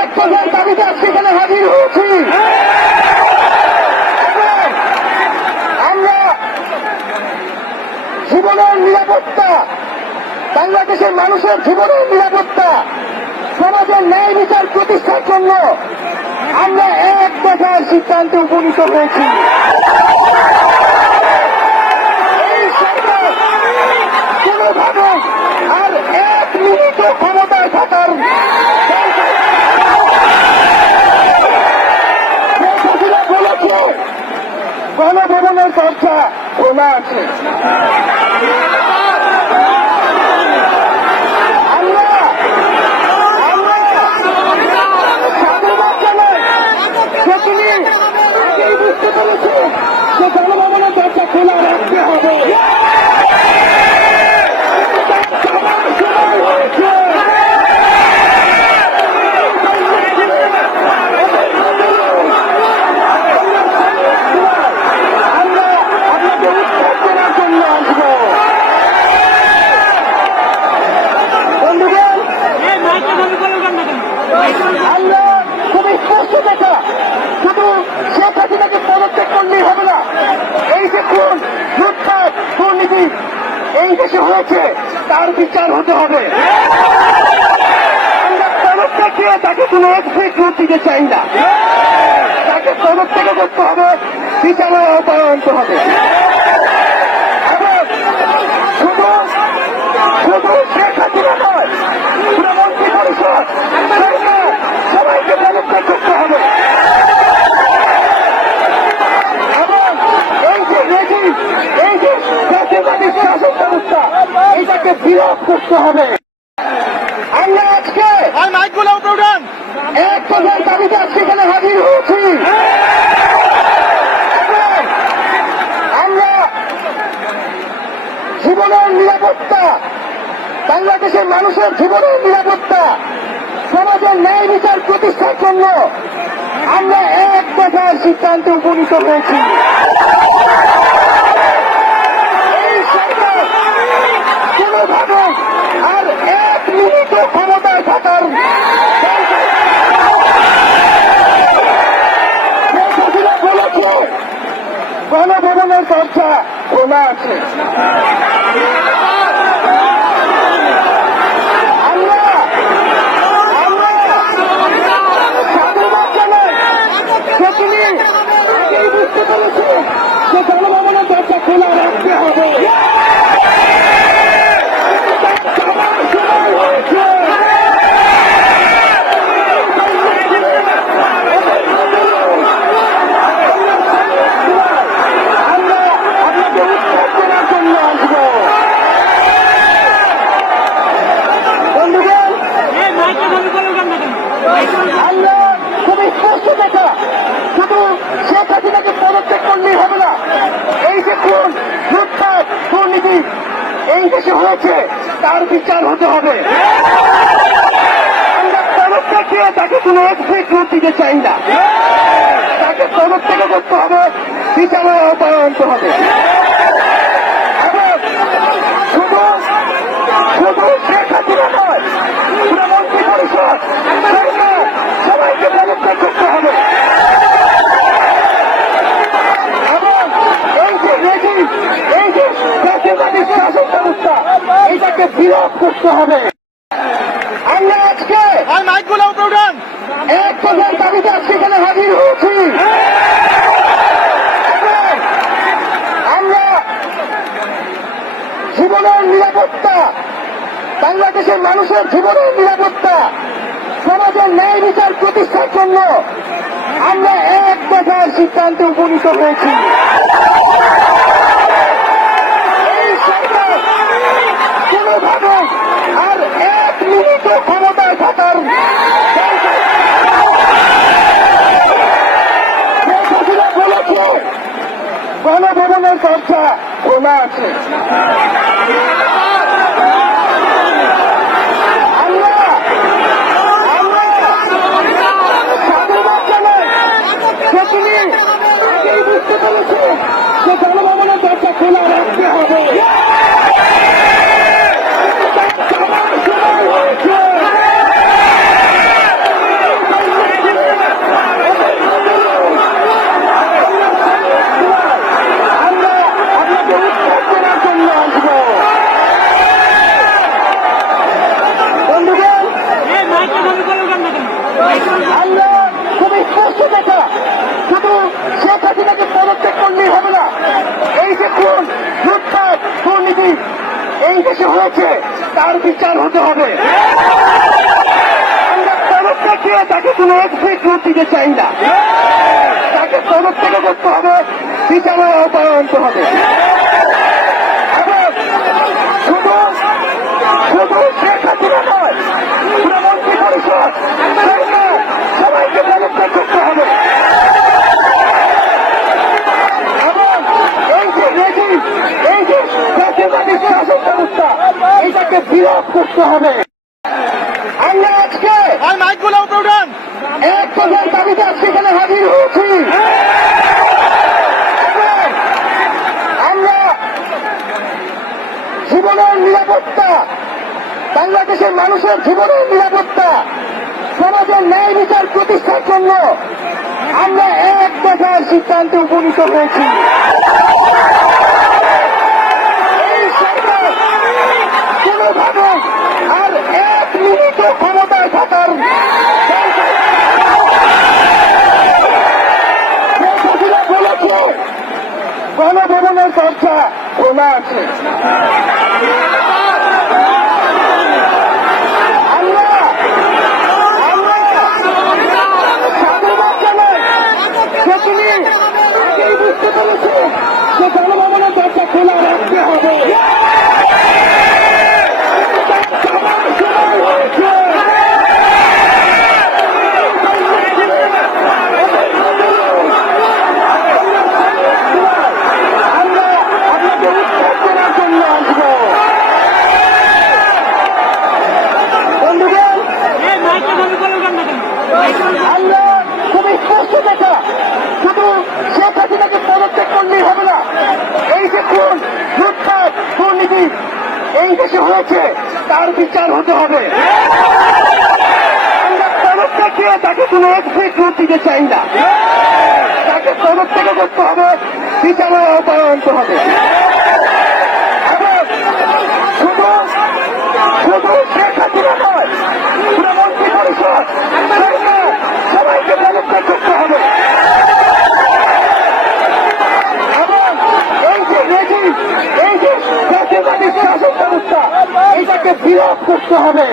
এক প্রধান দাবিতে আজকে এখানে হাজির হয়েছি। আমরা জীবনের নিরাপত্তা, বাংলাদেশের মানুষের জীবনের নিরাপত্তা, সমাজের ন্যায় বিচার প্রতিষ্ঠার জন্য আমরা এক দফার সিদ্ধান্তে উপনীত হয়েছি। এই সরকার কোনোভাবে আর এক মিনিট ক্ষমতায় থাকার বলেছে গণভবনের দরজা খোলা আছে। আগেই বুঝতে পেরেছি যে গণভবনের দরজা খোলা রাখতে হবে। আমরা আপনাকে উৎখাত করার জন্য আসবো। বন্ধুগণ, আমরা খুব স্পষ্ট দেখা, শুধু শেখ হাসিনাকে পদত্যাগ করলেই হবে না। এই যে খুন, লুটপাট, দুর্নীতি এই দেশে হয়েছে, তার বিচার হতে হবে। আমরা পদত্যাগ দিয়ে তাকে কোনো এক্সিকিউট দিতে চাই না। তাকে পদত্যাগ করতে হবে, বিচারের আওতায় আনতে হবে। এবং শুধু শেখ হাসিনা নয়, পুরো মন্ত্রী পরিষদ, সরকার, সবাইকে পদত্যাগ করতে হবে। এই যে জাতীয়তাবাদী শাসন ব্যবস্থা, এইটাকে বিরোধ করতে হবে। আমরা আজকে এক প্রধান দাবিতে আজকে এখানে হাজির হয়েছি। আমরা জীবনের নিরাপত্তা, বাংলাদেশের মানুষের জীবনের নিরাপত্তা, সমাজের ন্যায় বিচার প্রতিষ্ঠার জন্য আমরা এক দফার সিদ্ধান্তে উপনীত হয়েছি। এই সরকার কোনোভাবে আর এক মিনিট ক্ষমতায় থাকার বলেছে গণভবনের দরজা খোলা আছে। আগেই বুঝতে পেরেছি যে গণভবনের দরজা খোলা রাখতে হবে। আমরা আপনাকে উৎখাত করার জন্য আসবো। বন্ধুগণ, আমরা খুব স্পষ্ট দেখা, শুধু শেখ হাসিনাকে পদত্যাগ করলেই হবে না। এই যে খুন, লুটপাট, দুর্নীতি এই দেশে হয়েছে, তার বিচার হতে হবে। আমরা পদত্যাগ দিয়ে তাকে কোনো এক্সিকিউট দিতে চাই না। তাকে পদত্যাগ করতে হবে, বিচারের আওতায় আনতে হবে। এবং শুধু শেখ হাসিনা নয়, পুরো মন্ত্রী পরিষদ, সরকার, সবাইকে পদত্যাগ করতে হবে। এবং এই যে জাতীয়তাবাদী শাসন ব্যবস্থা, এইটাকে বিরোধ করতে হবে। আমরা আজকে এক প্রধান দাবিতে আজকে এখানে হাজির হয়েছি। আমরা জীবনের নিরাপত্তা, বাংলাদেশের মানুষের জীবনের নিরাপত্তা, সমাজের ন্যায় বিচার প্রতিষ্ঠার জন্য আমরা এক দফার সিদ্ধান্তে উপনীত হয়েছি। এই সরকার কোনোভাবে আর এক মিনিট ক্ষমতায় থাকার বলেছে গণভবনের দরজা খোলা আছে। আগেই বুঝতে পেরেছি যে গণভবনের দরজা খোলা রাখতে হবে। এই দেশে হয়েছে তার বিচার হতে হবে। আমরা তরফ থেকে তাকে কোনো এক্সিট নোট দিতে চাই না। তাকে তরফ থেকে করতে হবে, বিচারের আওতায় আনতে হবে। এবং শুধু শুধু শেখ হাসিনা নয়, পুরো মন্ত্রী পরিষদ সরকার সবাইকে পদত্যাগ করতে হবে। এবং এই যে রেজিম, এই যে জাতীয়তাবাদী শাসন ব্যবস্থা, এটাকে বিলোপ করতে হবে। আমরা আজকে এক প্রধান দাবিতে আজকে এখানে হাজির হয়েছি। এবং আমরা জীবনের নিরাপত্তা, বাংলাদেশের মানুষের জীবনের নিরাপত্তা, সমাজের ন্যায় বিচার প্রতিষ্ঠার জন্য আমরা এক দফার সিদ্ধান্তে উপনীত হয়েছি। এই সরকার কোনোভাবে আর এক মিনিট ক্ষমতায় থাকার বলেছে গণভবনের দরজা খোলা আছে। তিনি আগেই বুঝতে পেরেছে যে গণভবনের দরজা খোলা রাখতে হবে। আমরা আপনাকে উৎখাত করার জন্য আসবো। বন্ধুগণ, আমরা খুবই স্পষ্ট দেখা, শুধু শেখ হাসিনাকে পদত্যাগ করলেই হবে না। এই যে খুন, লুটপাট, দুর্নীতি এই দেশে হয়েছে তার বিচার হতে হবে। আমরা পদত্যাগ দিয়ে তাকে কোনো এক্সিট নোট দিতে চাই না। তাকে পদত্যাগ করতে হবে, বিচারের আওতায় আনতে হবে। এবং শুধু শুধু শেখ হাসিনা নয়, পুরো মন্ত্রী পরিষদ সরকার সবাইকে পদত্যাগ করতে হবে। এবং এই যে রেজিম, এই যে জাতীয়তাবাদী শাসন ব্যবস্থা, এটাকে বিলোপ করতে হবে।